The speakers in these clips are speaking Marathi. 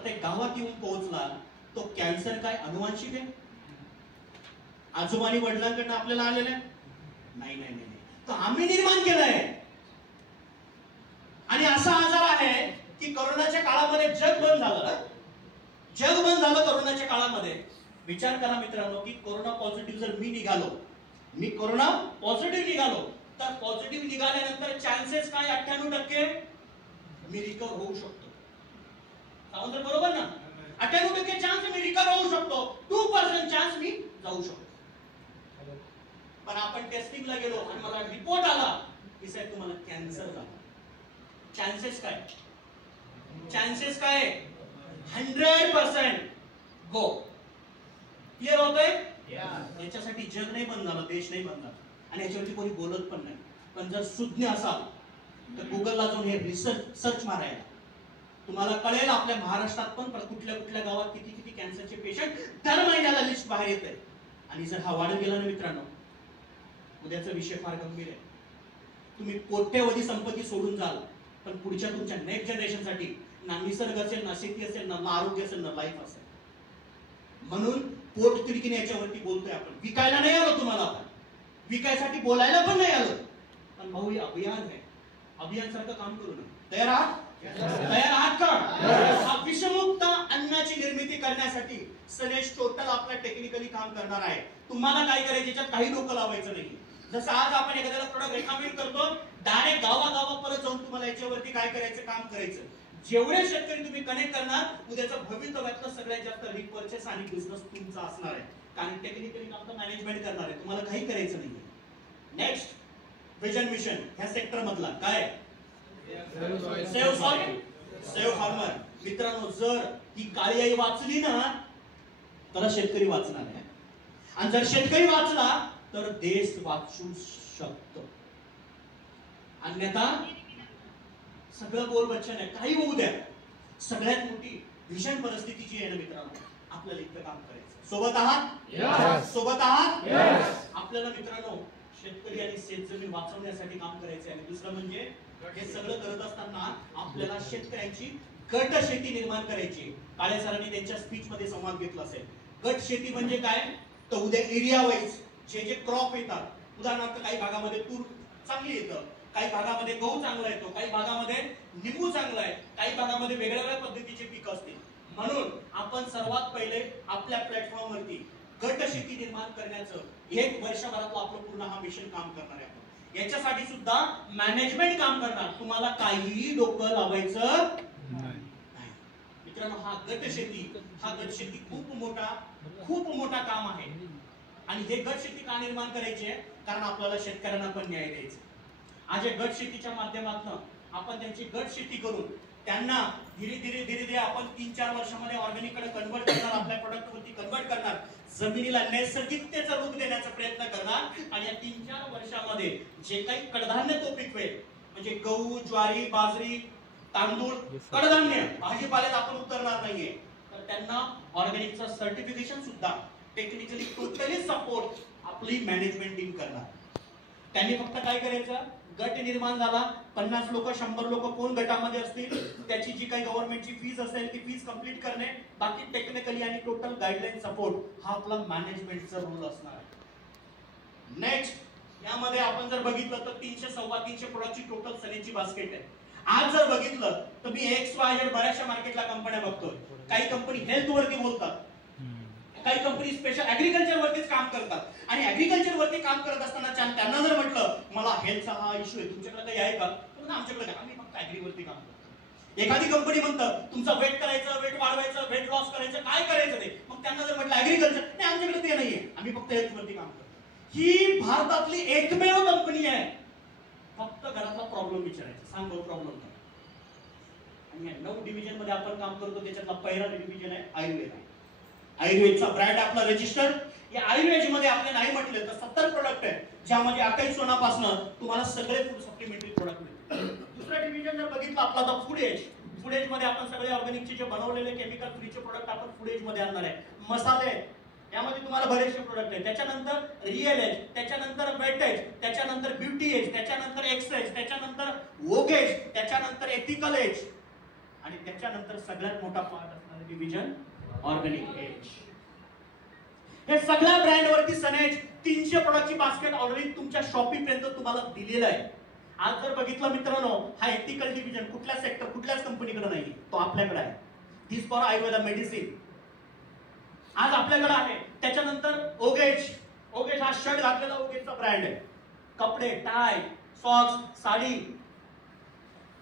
प्रत्येक गावात येऊन पोहोचला, तो कॅन्सर काय अनुवांशिक आहे? आजोबांनी वडिलांकडनं आपल्याला आलेलं आहे? नाही नाही नाही, तो आम्ही निर्माण केलाय. आणि असा आजार आहे की कोरोनाच्या काळामध्ये जग बंद झालं. जग बंद झालं कोरोनाच्या काळामध्ये. विचार करा मित्रांनो की कोरोना पॉझिटिव्ह जर मी निघालो, मी कोरोना पॉझिटिव्ह निघालो, तर पॉझिटिव्ह निघाल्यानंतर चान्सेस काय? 98% मी रिकवर होऊ शकतो. सावंतर बरोबर ना? 98% चान्स मी रिकवर होऊ शकतो, 2% चान्स मी जाऊ शकतो. पण आपण टेस्टिंगला गेलो आणि मला रिपोर्ट आला की साहेब तुम्हाला कॅन्सर झाला. चान्सेस काय? चान्सेस काय? 100% गो. क्लिअर होतंय? याच्यासाठी जग नाही बंद झालं, देश नाही बंद झाला, आणि याच्यावरती कोणी बोलत पण नाही. पण जर सुज्ञ असाल तर गुगलला जाऊन हे रिसर्च सर्च मारायला तुम्हाला कळेल. आपल्या महाराष्ट्रात पण कुठल्या कुठल्या गावात किती किती कॅन्सरचे पेशंट दर महिन्याला लिस्ट बाहेर येत आहे. आणि जर हा वाढत गेला ना मित्रांनो, उद्याचा विषय फार गंभीर आहे. तुम्ही कोट्यवधी संपत्ती सोडून जाल, पण पुढच्या तुमच्या नेक्स्ट जनरेशनसाठी ना निसर्ग असेल, ना शेती असेल, ना आरोग्य असेल, ना लाईफ असेल. म्हणून पोट तिडकीने याच्यावरती बोलतोय आपण. विकायला नाही आलो तुम्हाला, आपण विकायसाठी बोलायला पण नाही आलो. पण भाऊ हे अभियान आहे, अभियान सारखं काम करू नये. तयार आहात? तयार आहात का? हा विषमुक्त अन्नाची निर्मिती करण्यासाठी सनेश टोटल आपला टेक्निकली काम करणार आहे. तुम्हाला काय करायचं, याच्यात काही डोकं लावायचं नाही. जसं आज आपण एखाद्याला प्रोडक्ट रेकमेंड करतो, डायरेक्ट गावागावा परत जाऊन तुम्हाला याच्यावरती काय करायचं, काम करायचं. जेवढे शेतकरी तुम्ही कनेक्ट करणार, उद्याचं भवितव्यातलं सगळ्यात जास्त रिपर्चेस आणि बिझनेस तुमचा असणार आहे. कारण टेक्निकली काम मॅनेजमेंट करणार आहे, तुम्हाला काही करायचं नाहीये. नेक्स्ट विजन मिशन ह्या सेक्टर मधला काय? Save soil, save farmer. मित्रांनो, जर ही काळी आई वाचली ना, तर शेतकरी वाचणार आहे. आणि जर शेतकरी वाचला तर देश वाचू शकतो. अन्यथा सगळं बोल बच्चन आहे, काही होऊ द्या. सगळ्यात मोठी भीषण परिस्थिती जी आहे ना मित्रांनो, आपल्याला इतकं काम करायचं. सोबत आहात? सोबत आहात? आपल्याला मित्रांनो शेतकरी आणि शेतजमीन वाचवण्यासाठी काम करायचं. आणि दुसरं म्हणजे हे सगळं करत असताना आपल्याला शेतकऱ्यांची गट शेती निर्माण करायची. काळे सरांनी त्यांच्या स्पीच मध्ये संवाद घेतला असेल. गट शेती म्हणजे काय? तर उद्या एरिया वाईज जे जे क्रॉप येतात, उदाहरणार्थ काही भागामध्ये तूर चांगली येतं, काही भागामध्ये गहू चांगला येतो, काही भागामध्ये लिंबू चांगला आहे, काही भागामध्ये वेगळ्या वेगळ्या पद्धतीचे पीक असतील. म्हणून आपण सर्वात पहिले आपल्या प्लॅटफॉर्म वरती गट शेती निर्माण करण्याचं 1 वर्षभरातलं आपलं पूर्ण हा मिशन काम करणार आहे. याच्यासाठी सुद्धा मॅनेजमेंट काम करणार. तुम्हाला काहीही डोकं लावायचं नाही. मित्रांनो, हा गट शेती खूप मोठा काम आहे. आणि हे गट शेती का निर्माण करायची आहे? कारण आपल्याला शेतकऱ्यांना पण न्याय द्यायचा. आज या गट शेतीच्या माध्यमातून आपण त्यांची गट शेती करून त्यांना धीरे धीरे आपण 3-4 वर्षामध्ये ऑर्गॅनिक कडे कन्वर्ट करणार, आपल्या प्रोडक्ट वरती कन्वर्ट करणार, जमिनीला नैसर्गिकतेचं रूप देण्याचा प्रयत्न करणार. आणि या 3-4 वर्षामध्ये जे काही कडधान्य तो पिकवेल, म्हणजे गहू, ज्वारी, बाजरी, तांदूळ, कडधान्य, भाजीपाल्यात आपण उतरणार नाहीये, तर त्यांना ऑर्गॅनिकचं सर्टिफिकेशन सुद्धा टेक्निकली टोटली सपोर्ट आपली मॅनेजमेंट टीम करणार. त्यांनी फक्त काय करायचं, गट निर्माण झाला, 50 लोक 100 लोक कोण गटामध्ये असतील, त्याची जी काही गव्हर्नमेंटची फीज असेल ती फीज कंप्लीट करणे, बाकी टेक्निकली आणि टोटल गाईडलाईन सपोर्ट हा आपला मॅनेजमेंटचा रोल असणार आहे. नेक्स्ट, यामध्ये आपण जर बघितलं तर 300-350 प्रोडक्टची टोटल सनेची बास्केट आहे. आज जर बघितलं तर मी XYZ बऱ्याचशा मार्केटला कंपन्या बघतोय. काही कंपनी हेल्थ वरती बोलतात, काही कंपनी स्पेशल ऍग्रीकल्चर वरतीच काम करतात. आणि ऍग्रीकल्चर वरती काम करत असताना त्यांना जर म्हटलं मला हेल्थचा हा इश्यू आहे, तुमच्याकडे काही आहे का? तर आमच्याकडे काय, आम्ही फक्त ऍग्री वरती काम करतो. एखादी कंपनी म्हणतं तुमचा वेट करायचं, वेट वाढवायचं, वेट लॉस करायचं, काय करायचं ते, मग त्यांना जर म्हटलं ऍग्रीकल्चर, नाही आमच्याकडे ते नाहीये, आम्ही फक्त हेल्थ वरती काम करतो. ही भारतातली एकमेव कंपनी आहे. फक्त घरातला प्रॉब्लेम विचारायचा, सांग भाऊ प्रॉब्लेम काय. आणि या 9 डिव्हिजन मध्ये आपण काम करतो, त्याच्यातला पहिला डिव्हिजन आहे आयुर्वेद. आयुर्वेदचा ब्रँड आपला रजिस्टर. या आयुर्वेद मध्ये आपले नाही म्हटले तर 70 प्रोडक्ट आहे, ज्यामध्ये अकाई सोनापासून तुम्हाला सगळे फूड सप्लिमेंटरी प्रोडक्ट मिळतील. दुसरा डिव्हिजन जर बघितलं आपला तर फूड एज. फूड एज मध्ये आपण सगळे ऑर्गॅनिकचे जे बनवलेले केमिकल फ्रीचे प्रोडक्ट आपण फूड एज मध्ये आणणार आहे. मसाले, यामध्ये तुम्हाला बरेचसे प्रोडक्ट आहेत. त्याच्यानंतर रिअल एज, त्याच्यानंतर वेट एज, त्याच्यानंतर ब्युटी एज, त्याच्यानंतर एक्स एज, त्याच्यानंतर वोग एज, त्याच्यानंतर एथिकल एज. आणि त्याच्यानंतर सगळ्यात मोठा पार्ट असणारा डिव्हिजन ऑर्गॅनिक एज. हे सगळ्या ब्रँडवरती सनेज 300 प्रोडक्टची बास्केट ऑलरेडी तुमच्या शॉपिंग पर्यंत तुम्हाला दिलेलं आहे. आज जर बघितलं मित्रांनो, हा एथिकल डिव्हिजन कुठल्या सेक्टर कुठल्याच कंपनीकडे नाही, तो आपल्याकडे आहे. दिस फॉर आयुर्वेदा मेडिसिन आज आपल्याकडे आहे. त्याच्यानंतर ओगेज, ओगेज हा शर्ट घातलेला ओगेजचा ब्रँड आहे. कपडे, tie, socks, sari.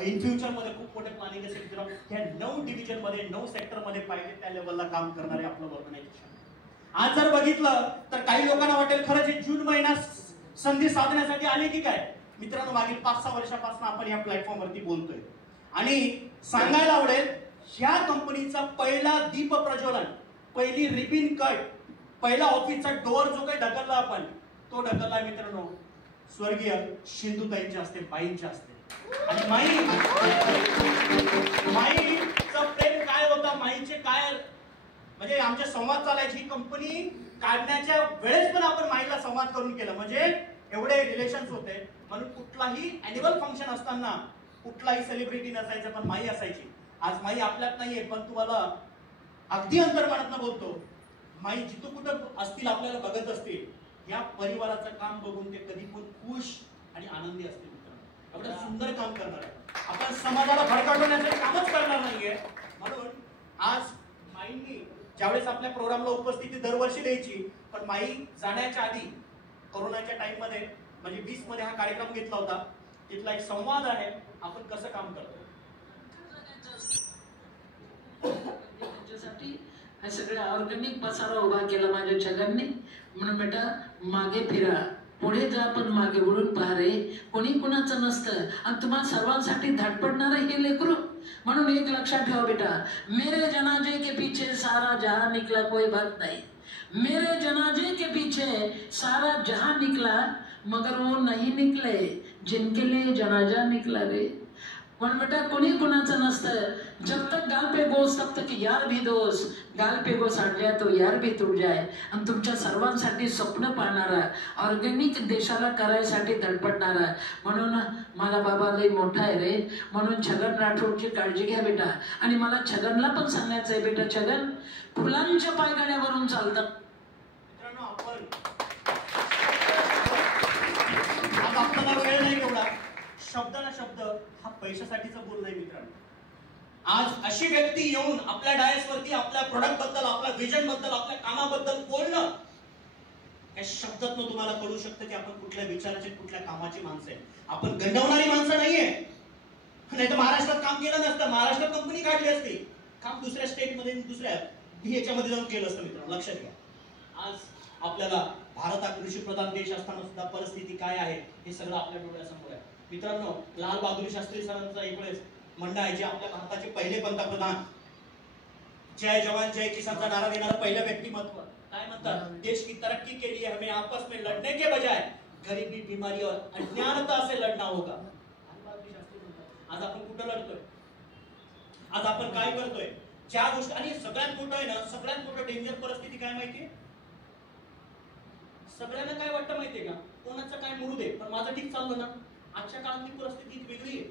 In future मध्ये खूप मोठे प्लॅनिंग असेल मित्रांनो. ह्या 9 डिव्हिजन मध्ये 9 सेक्टर मध्ये पाहिजे त्या लेवलला काम करणारे आपलं ऑर्गनायझेशन. आज जर बघितलं तर काही लोकांना वाटेल खरंच हे जून महिना संधी साधण्यासाठी आले की काय. मित्रांनो, मागील 5-6 वर्षापासून आपण या प्लॅटफॉर्म वरती बोलतोय आणि सांगायला आवडेल ह्या कंपनीचा पहिला दीप प्रज्वलन, पहिली रिबिन कट, पहिला ऑफिसचा डोअर जो काही ढकलला आपण, तो ढकलला मित्रांनो स्वर्गीय सिंधुताईंच्या हस्ते, बाईंच्या हस्ते. आणि माईचं प्रेम काय होता, माईचे काय म्हणजे आमचे संवाद चालायची. ही कंपनी काढण्याच्या वेळेस पण आपण माईला संवाद करून केलं, म्हणजे एवढे रिलेशन्स होते. म्हणून कुठलाही अॅन्युअल फंक्शन असताना कुठलाही सेलिब्रिटी नसायचं, पण माई असायची. आज माई आपल्यात नाहीये, पण तुम्हाला अगदी अंतर्मनातनं बोलतो, माई जिथं कुठं असतील आपल्याला बघत असतील, या परिवाराचं काम बघून ते कधी पण खुश आणि आनंदी असतील. एवढं सुंदर काम करणार आहे. आपण समाजाला भडकावण्याचं कामच करणार नाहीये. म्हणून आज माईंनी ज्यावेळेस आपल्या प्रोग्रामला उपस्थिती दरवर्षी द्यायची, पण माई जाण्याच्या आधी कोरोनाच्या टाइम मध्ये म्हणजे 20 मध्ये हा कार्यक्रम घेतला होता. तिथला एक संवाद आहे, आपण कसं काम करतो त्याच्यासाठी हा सगळा ऑर्गॅनिक पसारा उभा केला माझ्या छगनने. म्हणून बेटा मागे फिरा, पुढे जा, पण मागे वळून पहा रे. कोणी कुणाचं नसतं आणि तुम्हाला सर्वांसाठी धडपडणार हे लेकरू. म्हणून एक लक्षात ठेवा बेटा, मेरे जनाजे के पीछे सारा जहां निकला, कोई बात नहीं. मेरे जनाजे के पीछे सारा जहां निकला, मगर वो नहीं निकले जिनके लिए जनाजा निकला रे. पण बेटा कोणी कुणाचं नसतं. जब तक गाल पे गोस तब तक यार भी दोस्त, गाल पे गोस हट जाए तो यार भी तुट जाए. आणि तुमच्या सर्वांसाठी स्वप्न पाहणारा, ऑर्गॅनिक देशाला करायसाठी धडपडणारा. म्हणून माझा बाबा लई मोठा आहे रे. म्हणून छगन राठोडची काळजी घ्या बेटा. आणि मला छगनला पण सांगायचं आहे बेटा, छगन फुलांच्या पायगाड्यावरून चालतात. मित्रांनो, आपण आपल्याला वेळ नाही एवढा शब्दाला शब्द हा पैशासाठीचा बोल नाही मित्रांनो. आज अशी व्यक्ती येऊन आपल्या डायसवरती आपल्या प्रोडक्ट बद्दल, आपल्या विजन बद्दल, आपल्या कामाबद्दल बोलणं, या शब्दातून तुम्हाला कळू शकतं की आपण कुठल्या विचाराचे, कुठल्या कामाची माणसं आहे. आपण गंडवणारी माणसं नाहीये. नाही तर महाराष्ट्रात काम केलं नसतं, महाराष्ट्रात कंपनी काढली असती, काम दुसऱ्या स्टेटमध्ये दुसऱ्या ह्याच्यामध्ये जाऊन केलं असतं. मित्रांनो लक्षात घ्या, आज आपल्याला भारत हा कृषी प्रधान देश असताना सुद्धा परिस्थिती काय आहे हे सगळं आपल्या डोळ्यासमोर आहे. मित्रांनो, लाल बहादूर शास्त्री सरांचा एक वेळेस म्हणणं आहे, जे आपल्या भारताचे पहिले पंतप्रधान, जय जवान जय किसानचा नारा देणारं पहिलं व्यक्तिमत्व, काय म्हणतात, देश की तरक्की के लिए हमें आपस में लड़ने के बजाय गरीबी, बीमारी और अज्ञानता से लड़ना होगा. आज आपण कुठं लढतोय, आज आपण काय करतोय, ज्या गोष्टी. आणि सगळ्यात मोठं आहे ना, सगळ्यात मोठं डेंजर परिस्थिती काय माहितीये, सगळ्यांना काय वाटतं माहितीये का, कोणाचं काय मुरू दे, पण माझं ठीक चाललं ना. आजच्या काळातली परिस्थिती वेगळी आहे.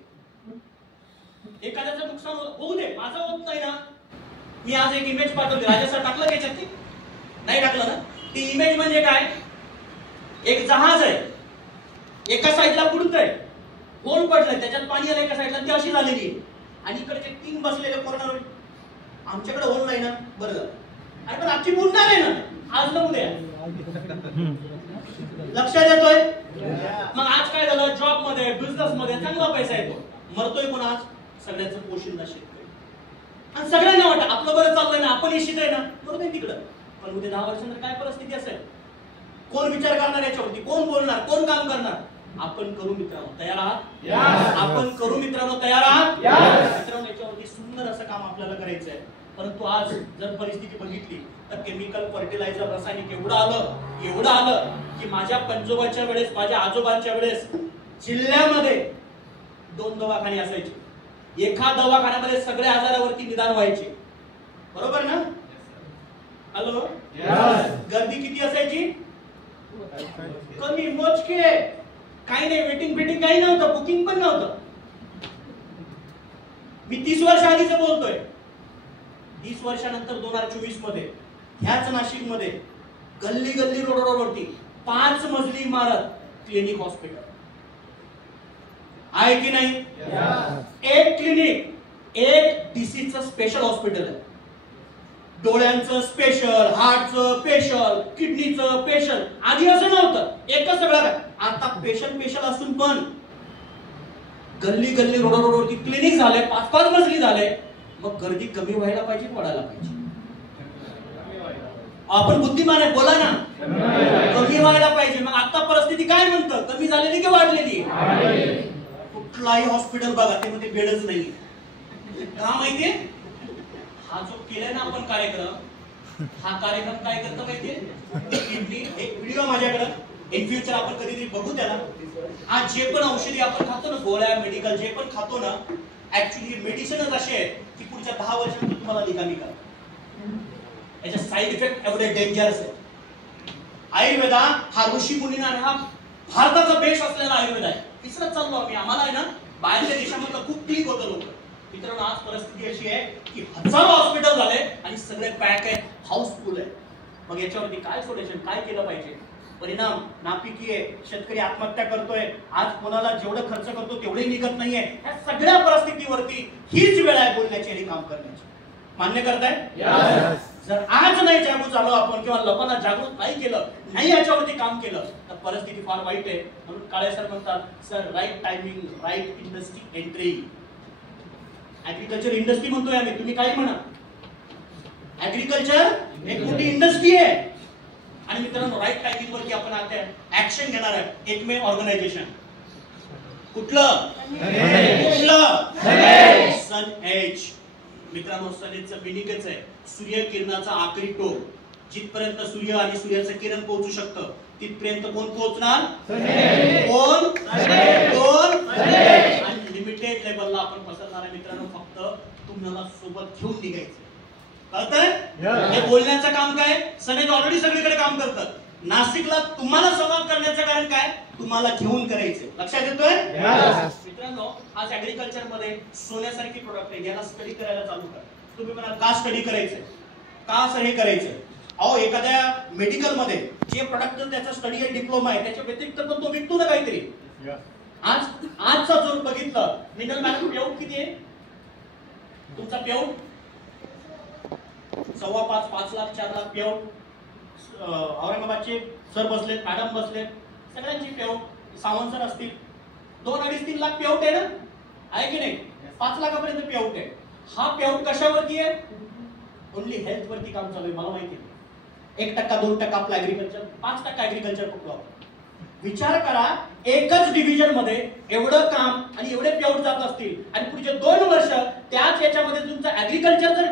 एखाद्याचं नुकसान होऊ दे, माझं होत नाही ना. मी आज एक इमेज पाठवली, राजा सर टाकलं त्याच्यात, ती नाही टाकलं ना. ती इमेज म्हणजे काय, एक जहाज आहे, एका साईडला बुडतंय, होल पडलंय, त्याच्यात पाणी आलं एका साईडला, ती अशी झालेली आहे. आणि इकडचे 3 बसलेले कोरोना, आमच्याकडे होल नाही ना, बरं झालं. अरे पण आजची बुडणार आहे ना, आज न उद्या. लक्षात येतोय. मग आज काय झालं, जॉब मध्ये, बिझनेस मध्ये चांगला पैसा येतो, मरतोय कोण, आज सगळ्यांचं पोषण शेतकरी. आणि सगळ्यांना वाटतं आपलं बरं चाललंय ना, आपण निश्चित आहे ना, बरोबर आहे तिकडं. पण उद्या 10 वर्षांनंतर काय परिस्थिती असेल, कोण विचार करणार याच्यावरती, कोण बोलणार, कोण काम करणार. आपण करू मित्रांनो, तयार आहात? आपण करू मित्रांनो, तयार आहात? मित्रांनो, याच्यावरती सुंदर असं काम आपल्याला करायचं आहे. परंतु आज जर परिस्थिती बघितली तर केमिकल, फर्टिलायझर, रासायनिक एवढं आलं की माझ्या पंजोबाच्या वेळेस, माझ्या आजोबांच्या वेळेस जिल्ह्यामध्ये 2 दवाखाने असायचे. एका दवाखान्यामध्ये सगळे आजारावरती निदान व्हायचे, बरोबर ना. हॅलो, गर्दी किती असायची, कमी, मोजके, काही नाही, वेटिंग फिटिंग काही नव्हतं, बुकिंग पण नव्हतं. मी 30 वर्ष आधीच बोलतोय. 30 वर्षानंतर 2024 मध्ये ह्याच नाशिक मध्ये गल्ली गल्ली रोडवरती 5 मजली इमारत क्लिनिक हॉस्पिटल आहे की नाही? एक क्लिनिक, एक डिसीजचं स्पेशल हॉस्पिटल आहे. डोळ्यांचं स्पेशल, हार्टचं स्पेशल, किडनीचं स्पेशल. आधी असं नव्हतं, एकच सगळं काय. आता स्पेशल असून पण गल्ली गल्ली रोडवरती क्लिनिक झाले, 5-5 मजली झाले. मग गर्दी कमी व्हायला पाहिजे, वाढायला पाहिजे? आपण बुद्धिमान आहे, बोला ना. कमी व्हायला पाहिजे. मग आता परिस्थिती काय म्हणतं? कमी झालेली की वाढलेली? कुठलाही हॉस्पिटल बघा ते मध्ये बेडच नाही. का माहितीये? हा जो केलाय ना आपण कार्यक्रम, हा कार्यक्रम काय करतो माहितीये? किडनी, एक व्हिडिओ माझ्याकडे, इन फ्युचर आपण कधीतरी बघू त्याला. आज जे पण औषधी आपण खातो ना, गोळ्या, मेडिकल जे पण खातो ना, ऍक्च्युली मेडिसिनच असे आहेत की पुढच्या 10 वर्षांनंतर तुम्हाला निकामी करा. याचे साईड इफेक्ट एवढे डेंजरस आहे. आयुर्वेदा हा ऋषी मुनींना, हा भारताचा बेस असलेला आयुर्वेद आहे. विसरत चाललो आम्ही. आम्हाला आहे ना बाहेरच्या देशामध्ये खूप क्लिक होतं लोक. मित्रांनो, आज परिस्थिती अशी आहे की हजारो हॉस्पिटल झाले आणि सगळे पॅक आहे, हाऊसफुल आहे. मग याच्यावरती काय सोल्युशन, काय केलं पाहिजे? परिणाम नापिकी आहे. शेतकरी आत्महत्या करतोय. आज कोणाला जेवढं खर्च करतो तेवढेही निघत नाहीये. या सगळ्या परिस्थितीवरती हीच वेळ आहे बोलण्याची आणि काम करण्याची. मान्य करताय? जर आज नाही जागृत झालो आपण किंवा लोकांना जागृत नाही केलं, नाही याच्यावरती काम केलं तर परिस्थिती फार वाईट आहे. म्हणून काळे सर म्हणतात, sir right timing, right industry entry. Agriculture industry म्हणतोय आम्ही, तुम्ही काही म्हणा. ऍग्रिकल्चर एक मोठी इंडस्ट्री आहे. आणि मित्रांनो, राईट टायमिंग वरती आपण आता ऍक्शन घेणार आहे. एकमे ऑर्गनायझेशन. कुठलं? सन एज. मित्रांनो, सनेजचं मिनिंगच आहे सूर्यकिरणाचा आखरी टोक. जिथपर्यंत सूर्य आणि सूर्याचं किरण पोहोचू शकतं तिथपर्यंत कोण पोहोचणार? कोण? आणि लिमिटेड लेवलला आपण पसरणार आहे. मित्रांनो, फक्त तुम्हाला सोबत घेऊन निघायचं. कळतंय? हे बोलण्याचं काम काय? सनेज ऑलरेडी सगळीकडे काम करतात. नाशिकला तुम्हाला संवाद करण्याचं कारण काय? तुम्हाला घेऊन करायचं. लक्षात येतोय? मित्रांनो, आज ऍग्रिकल्चर मध्ये सोन्यासारखी प्रोडक्ट आहे. याला स्टडी करायला चालू करा. तुम्ही म्हणाल का स्टडी करायचंय? का सर हे करायचंय? अहो, एखाद्या मेडिकल मध्ये जे प्रोडक्ट त्याचा स्टडी आहे, डिप्लोमा आहे, त्याच्या व्यतिरिक्त पण तो विकतो ना काहीतरी. आजचा जो बघितलं, निगल मॅडम पेऊट किती आहे तुमचा? पेऊट 5.5 लाख 4 लाख पेऊट. औरंगाबादचे सर बसलेत, मॅडम बसलेत, सगळ्यांची पेऊट. सावंत सर असतील, 2-2.5-3 लाख पेऊट आहे ना, आहे की नाही? 5 लाखापर्यंत पेऊट आहे. हा पेऊट कशावरती आहे? ओनली हेल्थ वरती काम चालू आहे. मला माहिती आहे 1%, 2% आपलं ऍग्रिकल्चर, 5% ऍग्रिकल्चर कुठलं. विचार करा, एकच डिव्हिजन मध्ये एवढं काम आणि एवढे पेऊट जात असतील आणि पुढचे 2 वर्ष त्याच याच्यामध्ये तुमचं ऍग्रिकल्चर जर